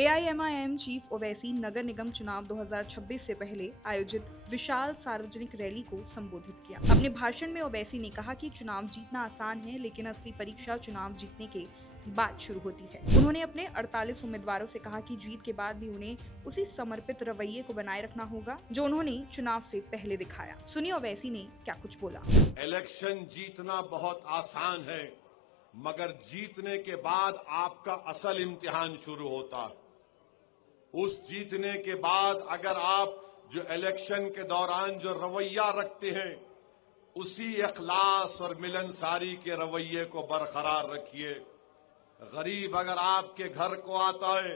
AIMIM chief Owaisi नगर निगम चुनाव 2026 से पहले आयोजित विशाल सार्वजनिक रैली को संबोधित किया। अपने भाषण में ओवैसी ने कहा कि चुनाव जीतना आसान है, लेकिन असली परीक्षा चुनाव जीतने के बाद शुरू होती है। उन्होंने अपने 48 उम्मीदवारों से कहा कि जीत के बाद भी उन्हें उसी समर्पित रवैये को बनाए रखना होगा जो उन्होंने चुनाव से पहले दिखाया। सुनिए ओवैसी ने क्या कुछ बोला। इलेक्शन जीतना बहुत आसान है, मगर जीतने के बाद आपका असल इम्तिहान शुरू होता है। उस जीतने के बाद अगर आप जो इलेक्शन के दौरान जो रवैया रखते हैं, उसी इखलास और मिलनसारी के रवैये को बरकरार रखिए। गरीब अगर आपके घर को आता है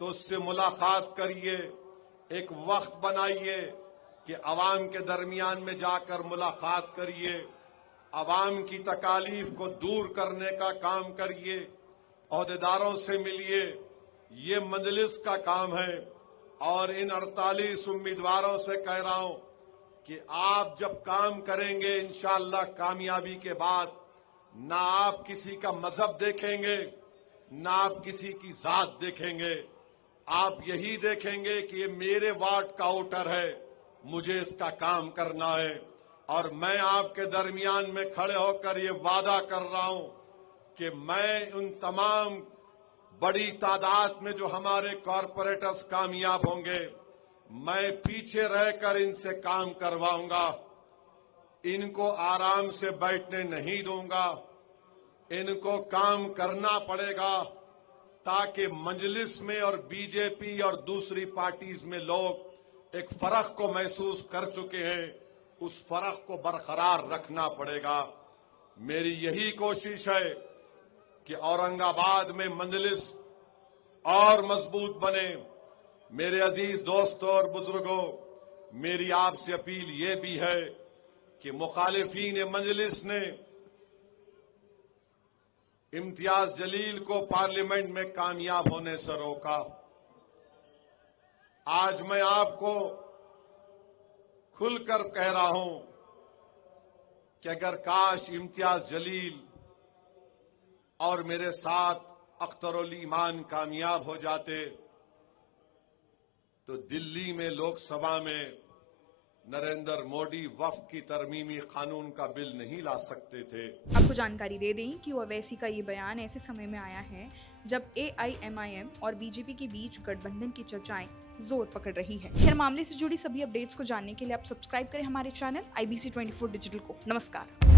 तो उससे मुलाकात करिए, एक वक्त बनाइए कि अवाम के दरमियान में जाकर मुलाकात करिए, अवाम की तकालीफ को दूर करने का काम करिए, ओहदेदारों से मिलिए। ये मजलिस का काम है और इन 48 उम्मीदवारों से कह रहा हूं कि आप जब काम करेंगे इंशाअल्लाह कामयाबी के बाद ना आप किसी का मजहब देखेंगे, ना आप किसी की जात देखेंगे। आप यही देखेंगे कि ये मेरे वार्ड का वोटर है, मुझे इसका काम करना है। और मैं आपके दरमियान में खड़े होकर ये वादा कर रहा हूं कि मैं उन तमाम बड़ी तादाद में जो हमारे कॉरपोरेटर्स कामयाब होंगे, मैं पीछे रहकर इनसे काम करवाऊंगा। इनको आराम से बैठने नहीं दूंगा, इनको काम करना पड़ेगा ताकि मजलिस में और बीजेपी और दूसरी पार्टीज में लोग एक फर्क को महसूस कर चुके हैं, उस फर्क को बरकरार रखना पड़ेगा। मेरी यही कोशिश है कि औरंगाबाद में मजलिस और मजबूत बने। मेरे अजीज दोस्तों और बुजुर्गों, मेरी आपसे अपील ये भी है कि मुखालिफीन मजलिस ने इम्तियाज जलील को पार्लियामेंट में कामयाब होने से रोका। आज मैं आपको खुलकर कह रहा हूं कि अगर काश इम्तियाज जलील और मेरे साथ अख्तरुल ईमान कामयाब हो जाते तो दिल्ली में लोकसभा में नरेंद्र मोदी वक्फ की तरमीमी कानून का बिल नहीं ला सकते थे। आपको जानकारी दे दें कि ओवैसी का ये बयान ऐसे समय में आया है जब एआईएमआईएम और बीजेपी के बीच गठबंधन की चर्चाएं जोर पकड़ रही है। खैर, मामले से जुड़ी सभी अपडेट्स को जानने के लिए आप सब्सक्राइब करें हमारे चैनल IBC 24 डिजिटल को। नमस्कार।